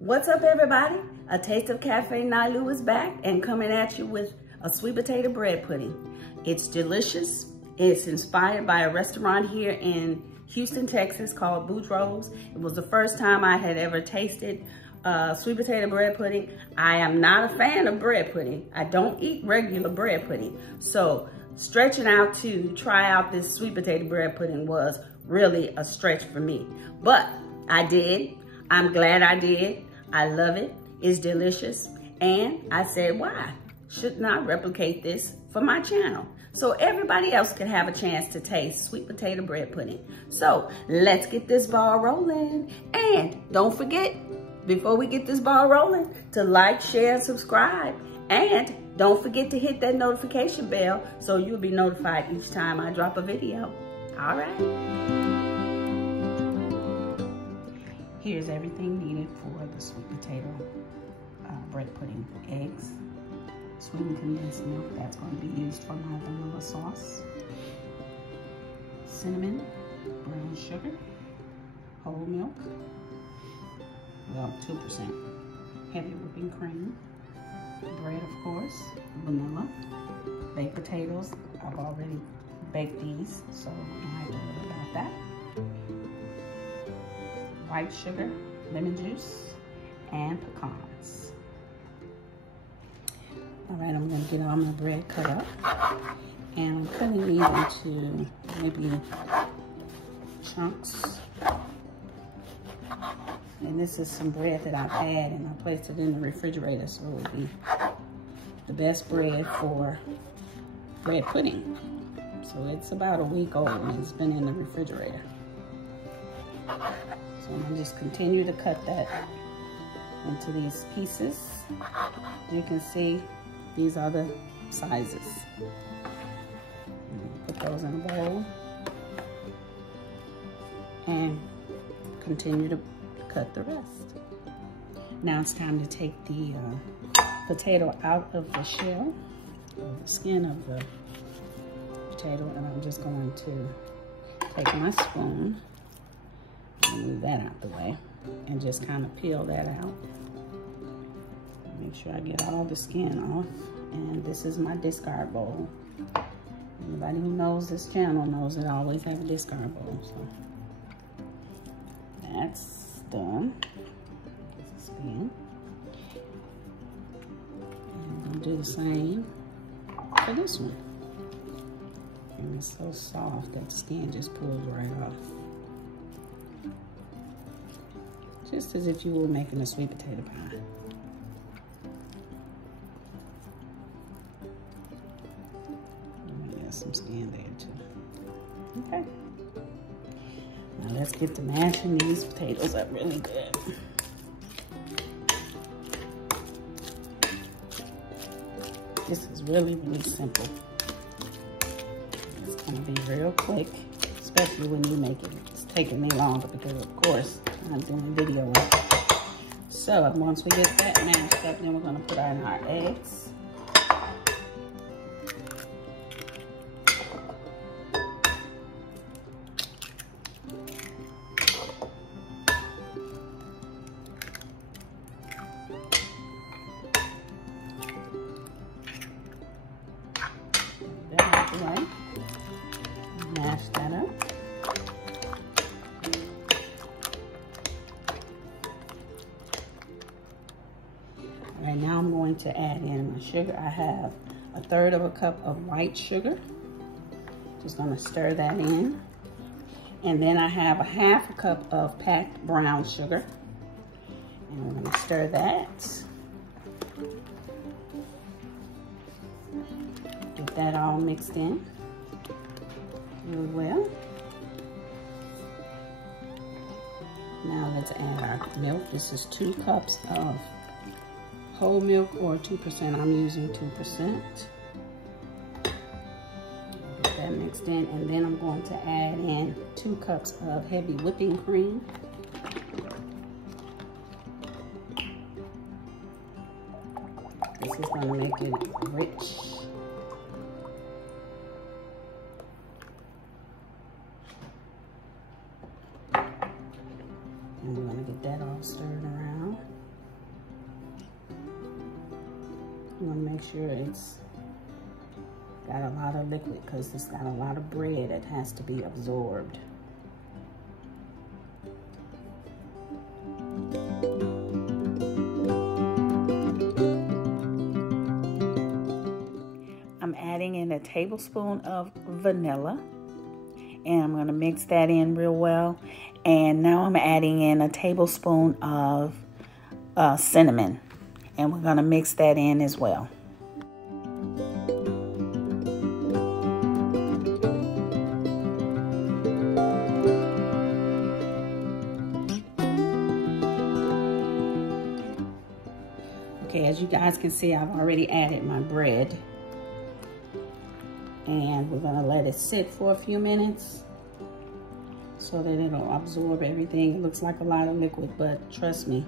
What's up, everybody? A Taste of Cafe Nalu is back and coming at you with a sweet potato bread pudding. It's delicious. It's inspired by a restaurant here in Houston, Texas called Boudreaux'S. It was the first time I had ever tasted sweet potato bread pudding. I am not a fan of bread pudding. I don't eat regular bread pudding. So stretching out to try out this sweet potato bread pudding was really a stretch for me. But I did. I'm glad I did. I love it. It's delicious. And I said, why shouldn't I replicate this for my channel? So everybody else can have a chance to taste sweet potato bread pudding. So let's get this ball rolling. And don't forget, before we get this ball rolling, to like, share, and subscribe. And don't forget to hit that notification bell so you'll be notified each time I drop a video. All right. Here's everything needed for the sweet potato bread pudding. Eggs, sweetened condensed milk, that's going to be used for my vanilla sauce. Cinnamon, brown sugar, whole milk, well, 2%. Heavy whipping cream, bread of course, vanilla, baked potatoes. I've already baked these, so I don't have to worry about that. White sugar, lemon juice, and pecans. All right, I'm gonna get all my bread cut up. And I'm cutting these into maybe chunks. And this is some bread that I've had and I placed it in the refrigerator, so it will be the best bread for bread pudding. So it's about a week old and it's been in the refrigerator. So I'm gonna just continue to cut that into these pieces. You can see these are the sizes. Put those in a bowl and continue to cut the rest. Now it's time to take the potato out of the shell, or the skin of the potato, and I'm just going to take my spoon, move that out the way, and just kind of peel that out. Make sure I get all the skin off. And this is my discard bowl. Anybody who knows this channel knows that I always have a discard bowl. So that's done. Spin. And I'm gonna do the same for this one. And it's so soft that the skin just pulls right off. Just as if you were making a sweet potato pie. Some skin there too. Okay. Now let's get to mashing these potatoes up really good. This is really, really simple. It's gonna be real quick, especially when you make it. It's taking me longer because of course I'm doing a video. So once we get that mashed up, then we're gonna put in our eggs. Mash that up. All right, now I'm going to add in my sugar. I have 1/3 cup of white sugar. Just gonna stir that in. And then I have 1/2 cup of packed brown sugar. And we're gonna stir that. Get that all mixed in really well. Now let's add our milk. This is 2 cups of whole milk or 2%. I'm using 2%. Get that mixed in, and then I'm going to add in 2 cups of heavy whipping cream. This is going to make it rich. And we're gonna get that all stirred around. You want to make sure it's got a lot of liquid because it's got a lot of bread that has to be absorbed. I'm adding in a tablespoon of vanilla, and I'm going to mix that in real well. And now I'm adding in a tablespoon of cinnamon, and we're going to mix that in as well. Okay, as you guys can see, I've already added my bread. And we're gonna let it sit for a few minutes so that it'll absorb everything. It looks like a lot of liquid, but trust me,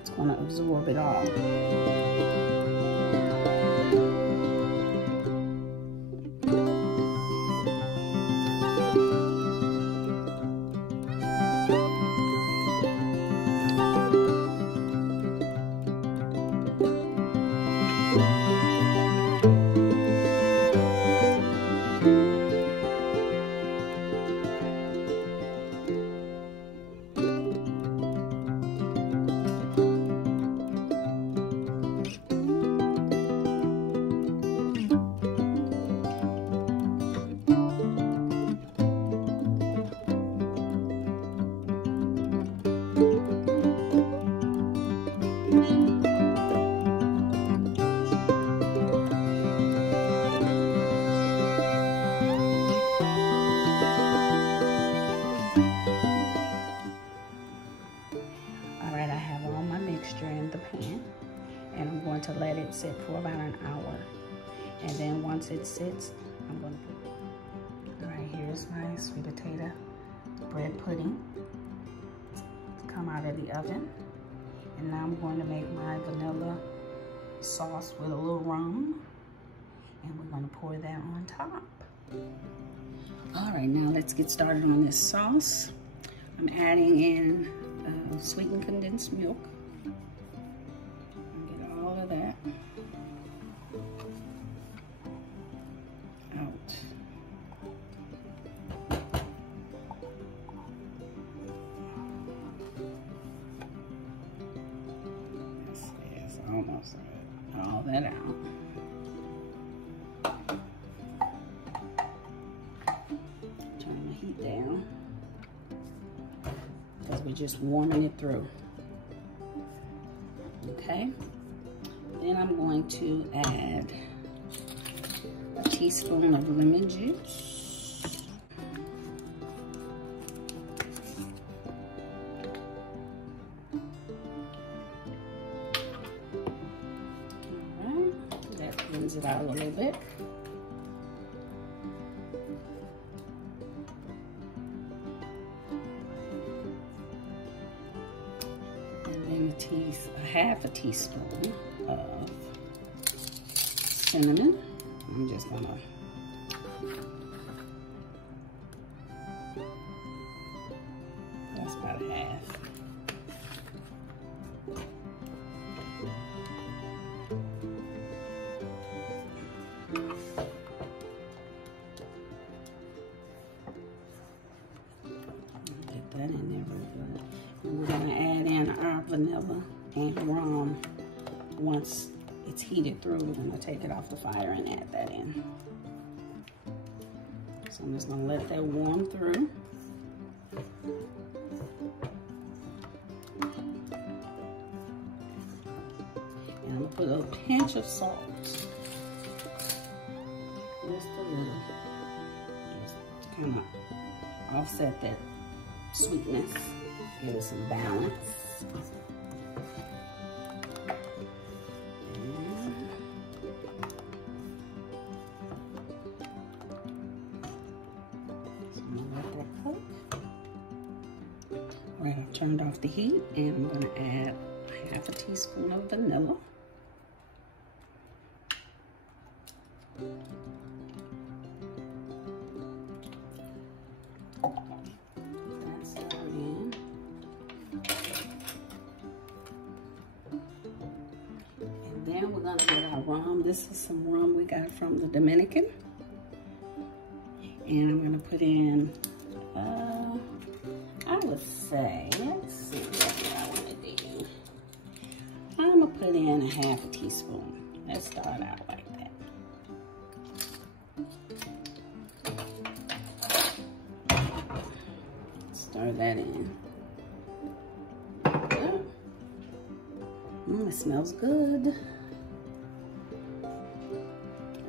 it's gonna absorb it all. To let it sit for about an hour, and then once it sits, I'm going to put, all right, here's my sweet potato bread pudding. It's come out of the oven, and now I'm going to make my vanilla sauce with a little rum, and we're going to pour that on top. All right, now let's get started on this sauce. I'm adding in sweetened condensed milk. That out. This is almost all that out. Turn the heat down because we're just warming it through. Okay. Then I'm going to add a teaspoon of lemon juice. All right, that cleans it out a little bit. And then a half a teaspoon of cinnamon. I'm just gonna that's about half. Get that in there real good. And we're gonna add in our vanilla and rum. Once it's heated through, we're gonna take it off the fire and add that in. So I'm just gonna let that warm through. And I'm gonna put a pinch of salt. Just a little. Just to kind of offset that sweetness. Give it some balance. All right, I've turned off the heat, and I'm going to add half a teaspoon of vanilla. Put that stirred in. Now we're gonna get our rum. This is some rum we got from the Dominican. And I'm gonna put in, I would say, let's see what I wanna do. I'm gonna put in a half a teaspoon. Let's start out like that. Stir that in. It smells good.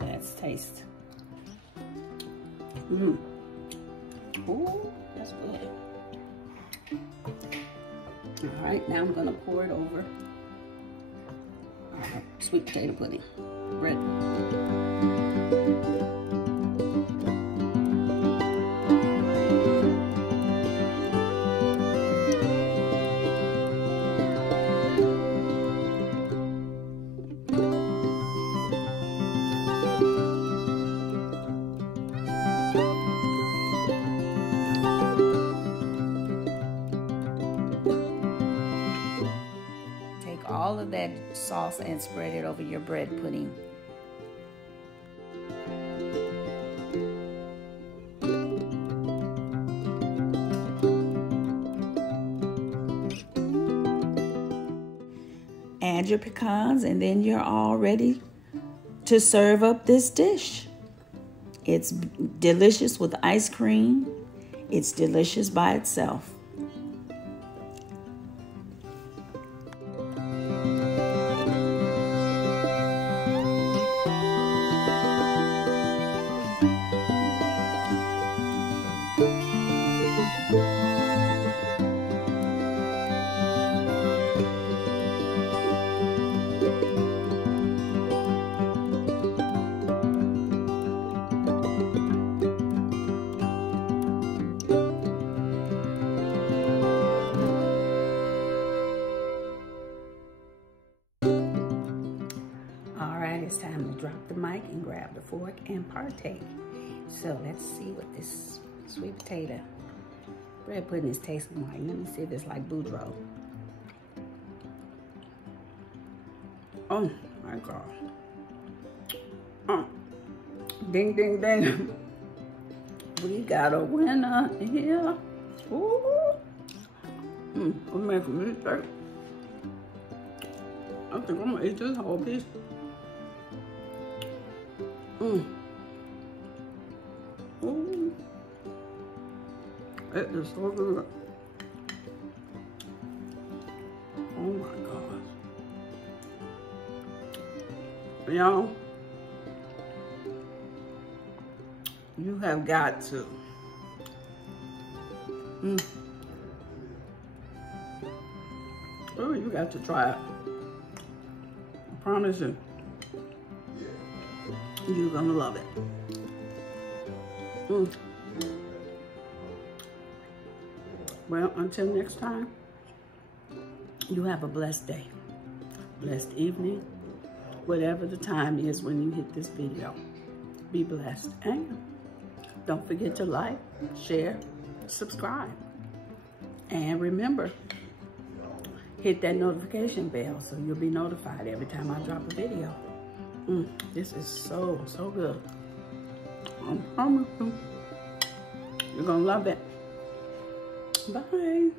Let's taste. Ooh, that's good. All right, now I'm gonna pour it over our sweet potato pudding. Bread. All of that sauce and spread it over your bread pudding. Add your pecans and then you're all ready to serve up this dish. It's delicious with ice cream. It's delicious by itself. It's time to drop the mic and grab the fork and partake. So let's see what this sweet potato bread pudding is tasting like. Let me see if it's like Boudreaux'S. Oh my God. Ding, ding, ding. We got a winner here. Ooh. I'm making a mistake. I think I'm gonna eat this whole piece. Ooh. It is so good. Oh my gosh. Y'all, you have got to. Oh, you got to try it. I promise you. You're gonna love it. Well, until next time, you have a blessed day, blessed evening, whatever the time is when you hit this video. Be blessed. And don't forget to like, share, subscribe. And remember, hit that notification bell so you'll be notified every time I drop a video. This is so, so good. I promise you, you're gonna love it. Bye.